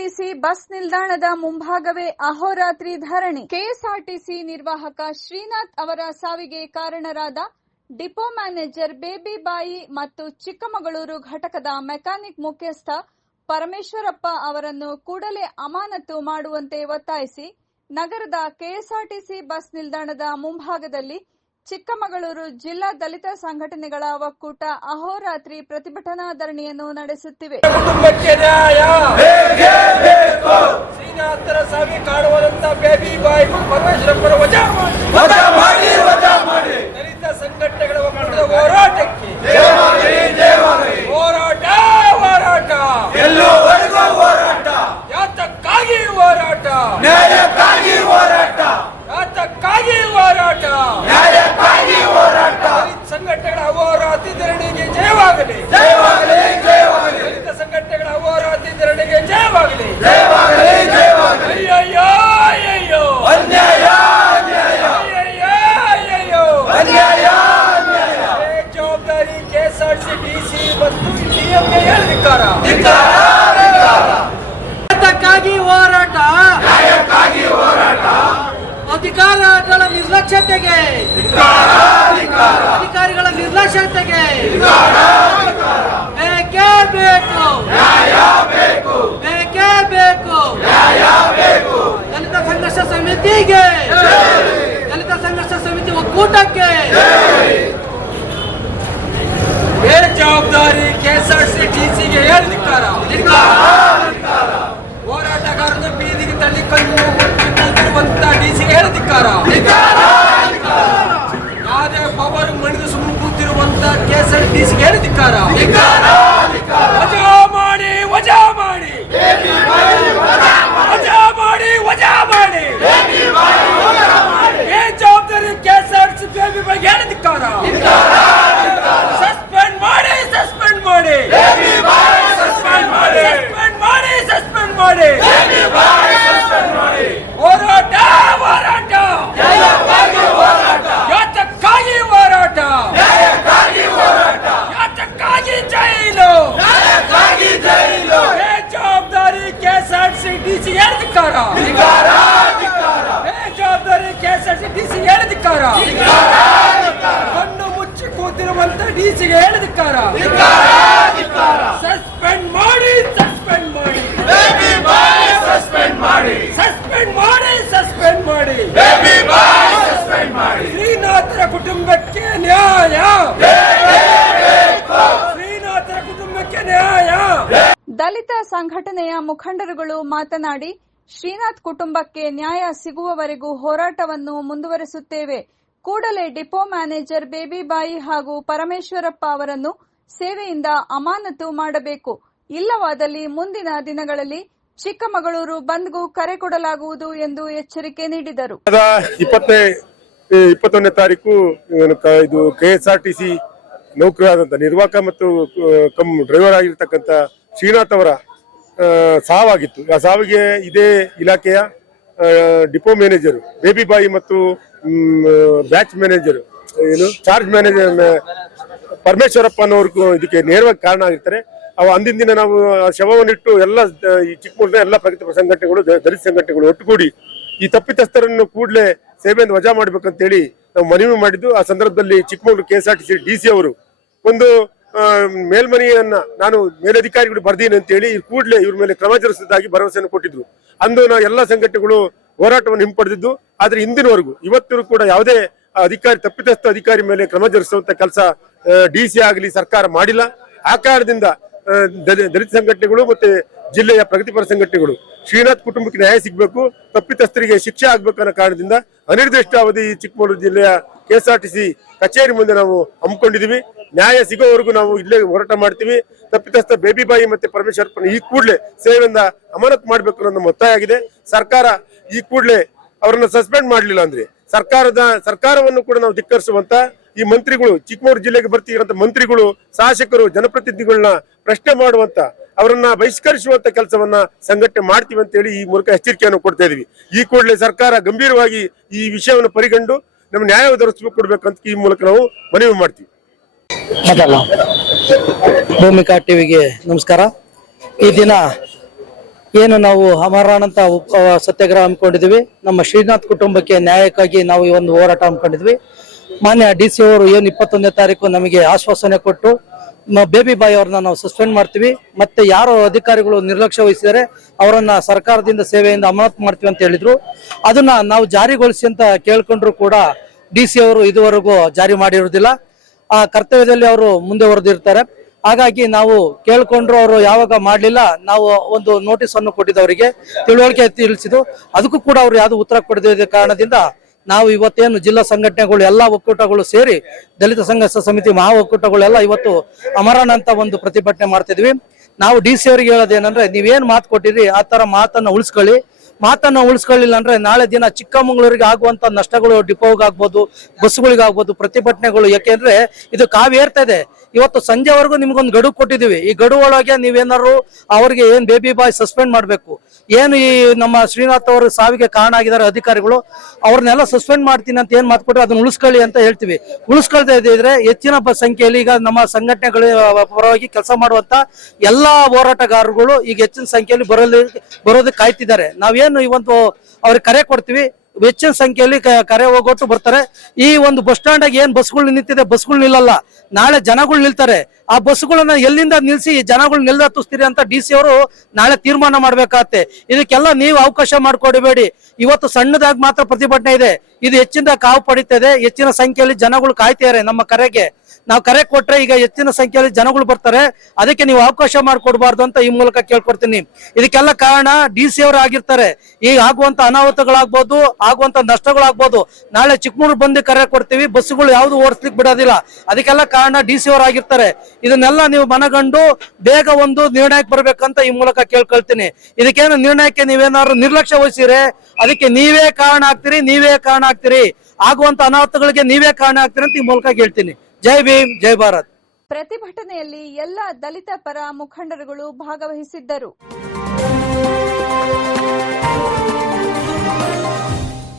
KSRTC bus ನಿಲ್ದಾಣದ ಮುಂಭಾಗವೇ ಅಹೋರಾತ್ರಿ ಧರಣಿ. KSRTC ನಿರ್ವಾಹಕ ಶ್ರೀನಾಥ್ ಅವರ ಸಾವಿಗೆ ಕಾರಣರಾದ ಡಿಪೋ ಮ್ಯಾನೇಜರ್ ಬೇಬಿಬಾಯಿ ಮತ್ತು ಚಿಕ್ಕಮಗಳೂರು ಘಟಕದ ಮೆಕ್ಯಾನಿಕ್ ಮುಖ್ಯಸ್ಥ ಪರಮೇಶ್ವರಪ್ಪ ಅವರನ್ನು ಕೂಡಲೇ ಅಮಾನತು ಮಾಡುವಂತೆ ಒತ್ತಾಯಿಸಿ ನಗರದ ಕೆಎಸ್ಆರ್ಟಿಸಿ ಬಸ್ ನಿಲ್ದಾಣದ ಮುಂಭಾಗದಲ್ಲಿ ಚಿಕ್ಕಮಗಳೂರು ಜಿಲ್ಲಾ ದಲಿತ ಸಂಘಟನೆಗಳ ಒಕ್ಕೂಟ ಅಹೋರಾತ್ರಿ ಪ್ರತಿಭಟನಾ ಧರಣಿಯನ್ನು ನಡೆಸುತ್ತಿವೆ. ಕುಟುಂಬಕ್ಕೆ ನ್ಯಾಯ ಶ್ರೀನಾಥರ ಸಾವಿಗೆ ಕಾರಣವಾದಂತ ಬೇಬಿಬಾಯಿ ಪರಮೇಶ್ವರಪ್ಪರ ವಜಾ ಮಾಡಿ ದಲಿತ ಸಂಘಟನೆಗಳ ಒಕ್ಕೂಟದ ಹೋರಾಟಕ್ಕೆ ಹೋರಾಟ ಎಲ್ಲೋವರೆಗೂ ಹೋರಾಟ, ಯಾತಕ್ಕಾಗಿ ಹೋರಾಟ, ನ್ಯಾಯಕ್ಕಾಗಿ ಹೋರಾಟ, ಯಾತಕ್ಕಾಗಿ ಹೋರಾಟ, ನ್ಯಾಯಕ್ಕಾಗಿ ಹೋರಾಟ. ದಲಿತ ಸಂಘಟನೆಗಳ ಹೋರಾಟ ಧರಣಿಗೆ ಜಯವಾಗಲಿ, ಜಯವಾಗಲಿ, ಜಯವಾಗಲಿ. ದಲಿತ ಸಂಘಟನೆಗಳ ಹೋರಾಟ ಧರಣಿಗೆ ಜಯವಾಗಲಿ, ಜಯವಾಗಲಿ, ಜಯವಾಗಲಿ. ಅಯ್ಯಯ್ಯೋ ಅಯ್ಯಯ್ಯೋ ಅನ್ಯಾಯ ಅನ್ಯಾಯ, ಅಯ್ಯಯ್ಯೋ ಅಯ್ಯಯ್ಯೋ ಅನ್ಯಾಯ ಅನ್ಯಾಯ. ಜವಾಬ್ದಾರಿ ಕೆಎಸ್ಆರ್ಟಿಸಿ ಡಿಸಿ ಮತ್ತು ಡಿಎಂಗೆ ಧಿಕ್ಕಾರ, ಧಿಕ್ಕಾರ, ಧಿಕ್ಕಾರ. ಯಾತಕ್ಕಾಗಿ ಹೋರಾಟ, ನ್ಯಾಯಕ್ಕಾಗಿ ಹೋರಾಟ, ಅಧಿಕಾರಿಗಳ ನಿರ್ಲಕ್ಷ್ಯತೆಗೆ, ಅಧಿಕಾರಿಗಳ ನಿರ್ಲಕ್ಷ್ಯತೆಗೆ ಬೇಕೇ ಬೇಕು, ನ್ಯಾಯ ಬೇಕು, ಬೇಕೇ ಬೇಕು, ನ್ಯಾಯ ಬೇಕು. ದಲಿತ ಸಂಘರ್ಷ ಸಮಿತಿಗೆ, ದಲಿತ ಸಂಘರ್ಷ ಸಮಿತಿ ಒಕ್ಕೂಟಕ್ಕೆ ಜವಾಬ್ದಾರಿ ಕೆಎಸ್ಆರ್ಟಿಸಿ ಡಿಸಿಗೆ ಧಿಕ್ಕಾರ, ಹೋರಾಟಗಾರನ ಬೀದಿಗೆ ತಳ್ಳಿ ಕಣ್ಣು ಮುಚ್ಚಿರುವಂತ ಡಿಸಿಗೆ ಧಿಕ್ಕಾರ, ಯಾವುದೇ ಪವರ್ ಮಣಿದು ಸುಮ್ಮನೆ ಕೂತಿರುವಂತ ಕೆಎಸ್ಆರ್ಟಿಸಿಗೆ ಧಿಕ್ಕಾರ, ವಜಾ ಮಾಡಿ, ವಜಾ ಮಾಡಿ, ವಜಾ ಮಾಡಿ, ವಜಾ ಮಾಡಿ. ಏನ್ ಜವಾಬ್ದಾರಿ ಕೆಎಸ್ಆರ್ಟಿಸಿ ಬೇಬಿಬಾಯಿಗೆ ಧಿಕ್ಕಾರ, ಸಸ್ಪೆಂಡ್ ಮಾಡಿ, ಸಸ್ಪೆಂಡ್ ಮಾಡಿ, ಸಸ್ಪೆಂಡ್ ಮಾಡಿ, ಸಸ್ಪೆಂಡ್ ಮಾಡಿ, ಸಸ್ಪೆಂಡ್ ಮಾಡಿ. ಹೋರಾಟ ಹೋರಾಟ, ಯಾತಕ್ಕಾಗಿ ಹೋರಾಟ, ಯಾತಕ್ಕಾಗಿ ಜೈಲು, ಜವಾಬ್ದಾರಿ ಕೆಎಸ್ಆರ್ಟಿಸಿ ಡಿಸಿ ಧಿಕ್ಕಾರ, ಜವಾಬ್ದಾರಿ ಕೆಎಸ್ಆರ್ಟಿಸಿ ಡಿಸಿ ಧಿಕ್ಕಾರ, ಕಣ್ಣು ಮುಚ್ಚಿ ಕೂತಿರುವಂತ ಡಿಸಿಗೆ ಧಿಕ್ಕಾರ, ಸಸ್ಪೆಂಡ್ ಮಾಡಿ, ಸಸ್ಪೆಂಡ್ ಮಾಡಿ, ಸಸ್ಪೆಂಡ್ ಮಾಡಿ, ಸಸ್ಪೆಂಡ್ ಮಾಡಿ, ಸಸ್ಪೆಂಡ್ ಮಾಡಿ, ಸಸ್ಪೆಂಡ್ ಮಾಡಿ. ಶ್ರೀನಾಥರ ಕುಟುಂಬಕ್ಕೆ ನ್ಯಾಯ, ಶ್ರೀನಾಥರ ಕುಟುಂಬಕ್ಕೆ ನ್ಯಾಯ. ದಲಿತ ಸಂಘಟನೆಯ ಮುಖಂಡರುಗಳು ಮಾತನಾಡಿ, ಶ್ರೀನಾಥ್ ಕುಟುಂಬಕ್ಕೆ ನ್ಯಾಯ ಸಿಗುವವರೆಗೂ ಹೋರಾಟವನ್ನು ಮುಂದುವರೆಸುತ್ತೇವೆ. ಕೂಡಲೇ ಡಿಪೋ ಮ್ಯಾನೇಜರ್ ಬೇಬಿಬಾಯಿ ಹಾಗೂ ಪರಮೇಶ್ವರಪ್ಪ ಅವರನ್ನು ಸೇವೆಯಿಂದ ಅಮಾನತು ಮಾಡಬೇಕು. ಇಲ್ಲವಾದಲ್ಲಿ ಮುಂದಿನ ದಿನಗಳಲ್ಲಿ ಚಿಕ್ಕಮಗಳೂರು ಬಂದ್ಗೂ ಕರೆ ಕೊಡಲಾಗುವುದು ಎಂದು ಎಚ್ಚರಿಕೆ ನೀಡಿದರು. 21ನೇ ತಾರೀಕು ಇದು ಕೆಎಸ್ಆರ್ಟಿಸಿ ನೌಕರರಾದಂಥ ನಿರ್ವಾಹಕ ಮತ್ತು ಡ್ರೈವರ್ ಆಗಿರ್ತಕ್ಕಂಥ ಶ್ರೀನಾಥ್ ಅವರ ಸಾವಾಗಿತ್ತು. ಆ ಸಾವಿಗೆ ಇದೇ ಇಲಾಖೆಯ ಡಿಪೋ ಮ್ಯಾನೇಜರ್ ಬೇಬಿಬಾಯಿ ಮತ್ತು batch manager charge manager Parameshwarappa ಅನ್ನೋರ್ಗೂ ಇದಕ್ಕೆ ನೇರವಾಗಿ ಕಾರಣ ಆಗಿರ್ತಾರೆ. ಅಂದಿನ ದಿನ ನಾವು ಶವವನ್ನಿಟ್ಟು ಎಲ್ಲ ಈ ಚಿಕ್ಕಮಗಳೂರಿನ ಎಲ್ಲ ಪ್ರಗತಿಪರ ಸಂಘಟನೆಗಳು, ದಲಿತ ಸಂಘಟನೆಗಳು ಒಟ್ಟುಗೂಡಿ ಈ ತಪ್ಪಿತಸ್ಥರನ್ನು ಕೂಡಲೇ ಸೇವೆಯಿಂದ ವಜಾ ಮಾಡಬೇಕಂತೇಳಿ ನಾವು ಮನವಿ ಮಾಡಿದ್ದು. ಆ ಸಂದರ್ಭದಲ್ಲಿ ಚಿಕ್ಕಮಗಳೂರು ಕೆಎಸ್ಆರ್ಟಿಸಿ ಡಿಸಿ ಅವರು ಒಂದು ಮೇಲ್ಮನವಿಯನ್ನ ನಾನು ಮೇಲಧಿಕಾರಿಗಳು ಬರ್ದೀನಿ ಅಂತೇಳಿ ಕೂಡಲೇ ಇವ್ರ ಮೇಲೆ ಕ್ರಮ ಜರುಗಿಸುವುದಾಗಿ ಭರವಸೆಯನ್ನು ಕೊಟ್ಟಿದ್ರು. ಅಂದು ನಾವು ಎಲ್ಲ ಸಂಘಟನೆಗಳು ಹೋರಾಟವನ್ನು ಹಿಂಪಡೆದಿದ್ದು. ಆದ್ರೆ ಇಂದಿನವರೆಗೂ ಇವತ್ತಿಗೂ ಕೂಡ ಯಾವುದೇ ತಪ್ಪಿತಸ್ಥ ಅಧಿಕಾರಿ ಮೇಲೆ ಕ್ರಮ ಜರುಗಿಸುವಂತ ಕೆಲಸ ಡಿಸಿ ಆಗಲಿ ಸರ್ಕಾರ ಮಾಡಿಲ್ಲ. ಆ ಕಾರಣದಿಂದ ದಲಿತ ಸಂಘಟನೆಗಳು ಮತ್ತೆ ಜಿಲ್ಲೆಯ ಪ್ರಗತಿಪರ ಸಂಘಟನೆಗಳು ಶ್ರೀನಾಥ್ ಕುಟುಂಬಕ್ಕೆ ನ್ಯಾಯ ಸಿಗಬೇಕು, ತಪ್ಪಿತಸ್ಥರಿಗೆ ಶಿಕ್ಷೆ ಆಗ್ಬೇಕು ಅನ್ನೋ ಕಾರಣದಿಂದ ಅನಿರ್ದಿಷ್ಟ ಅವಧಿ ಚಿಕ್ಕಮಗಳೂರು ಜಿಲ್ಲೆಯ ಕೆಎಸ್ಆರ್ಟಿಸಿ ಕಚೇರಿ ಮುಂದೆ ನಾವು ಹಮ್ಮಿಕೊಂಡಿದೀವಿ. ನ್ಯಾಯ ಸಿಗೋವರೆಗೂ ನಾವು ಇಲ್ಲೇ ಹೋರಾಟ ಮಾಡ್ತೀವಿ. ತಪ್ಪಿತಸ್ಥ ಬೇಬಿಬಾಯಿ ಮತ್ತೆ ಪರಮೇಶ್ವರಪ್ಪನ ಈ ಕೂಡಲೇ ಸೇವೆಯಿಂದ ಅಮಾನತು ಮಾಡಬೇಕು ಅನ್ನೋ ನಮ್ಮ ಒತ್ತಾಯ ಆಗಿದೆ. ಸರ್ಕಾರ ಈ ಕೂಡಲೇ ಅವರನ್ನ ಸಸ್ಪೆಂಡ್ ಮಾಡಲಿಲ್ಲ ಅಂದ್ರೆ ಸರ್ಕಾರವನ್ನು ಕೂಡ ನಾವು ಧಿಕ್ಕರಿಸುವಂತ ಈ ಮಂತ್ರಿಗಳು, ಚಿಕ್ಕಮಗಳೂರು ಜಿಲ್ಲೆಗೆ ಬರ್ತಿರೋಂಥ ಮಂತ್ರಿಗಳು, ಶಾಸಕರು, ಜನಪ್ರತಿನಿಧಿಗಳನ್ನ ಪ್ರಶ್ನೆ ಮಾಡುವಂತ, ಅವರನ್ನ ಬಹಿಷ್ಕರಿಸುವಂತ ಕೆಲಸವನ್ನ ಸಂಘಟನೆ ಮಾಡ್ತೀವಿ ಅಂತ ಹೇಳಿ ಈ ಮೂಲಕ ಎಚ್ಚರಿಕೆಯನ್ನು ಕೊಡ್ತಾ ಇದೀವಿ. ಈ ಕೂಡಲೇ ಸರ್ಕಾರ ಗಂಭೀರವಾಗಿ ಈ ವಿಷಯವನ್ನು ಪರಿಗಂಡು ನಮ್ಮ ನ್ಯಾಯ ಒದಗಿಸಿಕೊಡ್ಬೇಕಂತ ಈ ಮೂಲಕ ನಾವು ಮನವಿ ಮಾಡ್ತೀವಿ. ಭೂಮಿಕಾ ಟಿವಿಗೆ ನಮಸ್ಕಾರ. ಈ ದಿನ ಏನು ನಾವು ಅಮರಾನಂತ ಸತ್ಯಾಗ್ರಹ ಹಮ್ಮಿಕೊಂಡಿದ್ವಿ. ನಮ್ಮ ಶ್ರೀನಾಥ್ ಕುಟುಂಬಕ್ಕೆ ನ್ಯಾಯಕ್ಕಾಗಿ ನಾವು ಈ ಒಂದು ಹೋರಾಟ ಹಮ್ಮಿಕೊಂಡಿದ್ವಿ. ಮಾನ್ಯ DC ಅವರು ಏನು 21ನೇ ತಾರೀಕು ನಮಗೆ ಆಶ್ವಾಸನೆ ಕೊಟ್ಟು ಬೇಬಿ ಬಾಯ್ ಅವ್ರನ್ನ ನಾವು ಸಸ್ಪೆಂಡ್ ಮಾಡ್ತೀವಿ, ಮತ್ತೆ ಯಾರು ಅಧಿಕಾರಿಗಳು ನಿರ್ಲಕ್ಷ್ಯ ವಹಿಸಿದರೆ ಅವರನ್ನ ಸರ್ಕಾರದಿಂದ ಸೇವೆಯಿಂದ ಅಮಾನತು ಮಾಡ್ತೀವಿ ಅಂತ ಹೇಳಿದ್ರು. ಅದನ್ನ ನಾವು ಜಾರಿಗೊಳಿಸಿ ಅಂತ ಕೇಳ್ಕೊಂಡ್ರು ಕೂಡ DC ಅವರು ಇದುವರೆಗೂ ಜಾರಿ ಮಾಡಿರುವುದಿಲ್ಲ. ಆ ಕರ್ತವ್ಯದಲ್ಲಿ ಅವರು ಮುಂದೆ ಹೊರದಿರ್ತಾರೆ. ಹಾಗಾಗಿ ನಾವು ಕೇಳ್ಕೊಂಡ್ರು, ಅವರು ಯಾವಾಗ ಮಾಡ್ಲಿಲ್ಲ, ನಾವು ಒಂದು ನೋಟಿಸ್ ಅನ್ನು ಕೊಟ್ಟಿದ್ದವರಿಗೆ ತಿಳುವಳಿಕೆ ತಿಳಿಸಿದ್ದು, ಅದಕ್ಕೂ ಕೂಡ ಅವ್ರು ಯಾವ್ದು ಉತ್ತರ ಕೊಡದ ಕಾರಣದಿಂದ ನಾವು ಇವತ್ತೇನು ಜಿಲ್ಲಾ ಸಂಘಟನೆಗಳು ಎಲ್ಲಾ ಒಕ್ಕೂಟಗಳು ಸೇರಿ ದಲಿತ ಸಂಘರ್ಷ ಸಮಿತಿ ಮಹಾ ಒಕ್ಕೂಟಗಳೆಲ್ಲ ಇವತ್ತು ಅಮರನಂತ ಒಂದು ಪ್ರತಿಭಟನೆ ಮಾಡ್ತಿದ್ವಿ. ನಾವು DC ಅವರಿಗೆ ಹೇಳೋದೇನಂದ್ರೆ, ನೀವೇನ್ ಮಾತು ಕೊಟ್ಟಿರಿ ಆ ತರ ಮಾತನ್ನ ಉಳಿಸ್ಕೊಳ್ಳಿ. ಮಾತನ್ನ ಉಳಿಸ್ಕೊಳ್ಳಿಲ್ಲ ಅಂದ್ರೆ ನಾಳೆ ದಿನ ಚಿಕ್ಕಮಗಳೂರಿಗೆ ಆಗುವಂತ ನಷ್ಟಗಳು ಡಿಪೋಗೆ ಆಗ್ಬೋದು, ಬಸ್ಗಳಿಗೆ ಆಗ್ಬೋದು, ಪ್ರತಿಭಟನೆಗಳು. ಯಾಕೆಂದ್ರೆ ಇದು ಕಾವೇರ್ತಾ ಇದೆ. ಇವತ್ತು ಸಂಜೆವರೆಗೂ ನಿಮ್ಗೊಂದು ಗಡುವು ಕೊಟ್ಟಿದೀವಿ. ಈ ಗಡುವು ಒಳಗೆ ನೀವೇನಾದ್ರು ಅವ್ರಿಗೆ ಏನ್ ಬೇಬಿ ಬಾಯ್ ಸಸ್ಪೆಂಡ್ ಮಾಡ್ಬೇಕು, ಏನು ಈ ನಮ್ಮ ಶ್ರೀನಾಥ್ ಅವರು ಸಾವಿಗೆ ಕಾರಣ ಆಗಿದ್ದಾರೆ ಅಧಿಕಾರಿಗಳು, ಅವ್ರನ್ನೆಲ್ಲ ಸಸ್ಪೆಂಡ್ ಮಾಡ್ತೀನಿ ಅಂತ ಏನ್ ಮಾತು ಕೊಟ್ಟರೆ ಅದನ್ನ ಉಳಿಸ್ಕೊಳ್ಳಿ ಅಂತ ಹೇಳ್ತೀವಿ. ಉಳಿಸ್ಕೊಳ್ತಾ ಇದ್ರೆ ಹೆಚ್ಚಿನ ಸಂಖ್ಯೆಯಲ್ಲಿ ಈಗ ನಮ್ಮ ಸಂಘಟನೆಗಳ ಪರವಾಗಿ ಕೆಲಸ ಮಾಡುವಂತ ಎಲ್ಲಾ ಹೋರಾಟಗಾರರುಗಳು ಈಗ ಹೆಚ್ಚಿನ ಸಂಖ್ಯೆಯಲ್ಲಿ ಬರೋದಕ್ಕೆ ಕಾಯ್ತಿದ್ದಾರೆ. ನಾವೇನು ಇವತ್ತು ಅವ್ರಿಗೆ ಕರೆ ಕೊಡ್ತೀವಿ, ಹೆಚ್ಚಿನ ಸಂಖ್ಯೆಯಲ್ಲಿ ಕರೆ ಹೋಗೊಟ್ಟು ಬರ್ತಾರೆ. ಈ ಒಂದು ಬಸ್ ಸ್ಟ್ಯಾಂಡ್ ಆಗಿ ಏನ್ ಬಸ್ಗಳು ನಿಂತಿದೆ, ಬಸ್ಗಳು ನಿಲ್ಲಲ್ಲ, ನಾಳೆ ಜನಗಳು ನಿಲ್ತಾರೆ. ಆ ಬಸ್ಗಳನ್ನ ಎಲ್ಲಿಂದ ನಿಲ್ಸಿ ಜನಗಳು ನಿಲ್ದತ್ತಿಸ್ತೀರಿ ಅಂತ DC ಅವರು ನಾಳೆ ತೀರ್ಮಾನ ಮಾಡ್ಬೇಕಾಗತ್ತೆ. ಇದಕ್ಕೆಲ್ಲ ನೀವು ಅವಕಾಶ ಮಾಡ್ಕೊಡಬೇಡಿ. ಇವತ್ತು ಸಣ್ಣದಾಗಿ ಮಾತ್ರ ಪ್ರತಿಭಟನೆ ಇದೆ, ಇದು ಹೆಚ್ಚಿನ ಕಾವು ಪಡಿತದೆ. ಹೆಚ್ಚಿನ ಸಂಖ್ಯೆಯಲ್ಲಿ ಜನಗಳು ಕಾಯ್ತಿದ್ದಾರೆ ನಮ್ಮ ಕರೆಗೆ. ನಾವು ಕರೆ ಕೊಟ್ರೆ ಈಗ ಹೆಚ್ಚಿನ ಸಂಖ್ಯೆಯಲ್ಲಿ ಜನಗಳು ಬರ್ತಾರೆ. ಅದಕ್ಕೆ ನೀವು ಅವಕಾಶ ಮಾಡಿಕೊಡ್ಬಾರ್ದು ಅಂತ ಈ ಮೂಲಕ ಕೇಳ್ಕೊಡ್ತೀನಿ. ಇದಕ್ಕೆಲ್ಲ ಕಾರಣ DC ಅವರು ಆಗಿರ್ತಾರೆ. ಈಗ ಆಗುವಂತ ಅನಾಹುತಗಳಾಗ್ಬೋದು, ಆಗುವಂತ ನಷ್ಟಗಳಾಗ್ಬೋದು. ನಾಳೆ ಚಿಕ್ಕಮಗಳೂರು ಬಂದು ಕರೆ ಕೊಡ್ತೀವಿ, ಬಸ್ಸುಗಳು ಯಾವ್ದು ಓಡಿಸ್ಲಿಕ್ಕೆ ಬಿಡೋದಿಲ್ಲ. ಅದಕ್ಕೆಲ್ಲ ಕಾರಣ DC ಅವರು ಆಗಿರ್ತಾರೆ. ಇದನ್ನೆಲ್ಲ ನೀವು ಮನಗಂಡು ಬೇಗ ಒಂದು ನಿರ್ಣಯಕ್ಕೆ ಬರ್ಬೇಕಂತ ಈ ಮೂಲಕ ಕೇಳ್ಕೊಳ್ತೀನಿ. ಇದಕ್ಕೇನು ನಿರ್ಣಯಕ್ಕೆ ನೀವೇನಾದ್ರು ನಿರ್ಲಕ್ಷ್ಯ ವಹಿಸಿದ್ರೆ ಅದಕ್ಕೆ ನೀವೇ ಕಾರಣ ಆಗ್ತೀರಿ. ಆಗುವಂತ ಅನಾಹುತಗಳಿಗೆ ನೀವೇ ಕಾರಣ ಆಗ್ತೀರಿ ಅಂತ ಈ ಮೂಲಕ ಹೇಳ್ತೀನಿ. ಜೈ ಭೀಮ್, ಜೈ ಭಾರತ್. ಪ್ರತಿಭಟನೆಯಲ್ಲಿ ಎಲ್ಲ ದಲಿತ ಪರ ಮುಖಂಡರುಗಳು ಭಾಗವಹಿಸಿದ್ದರು.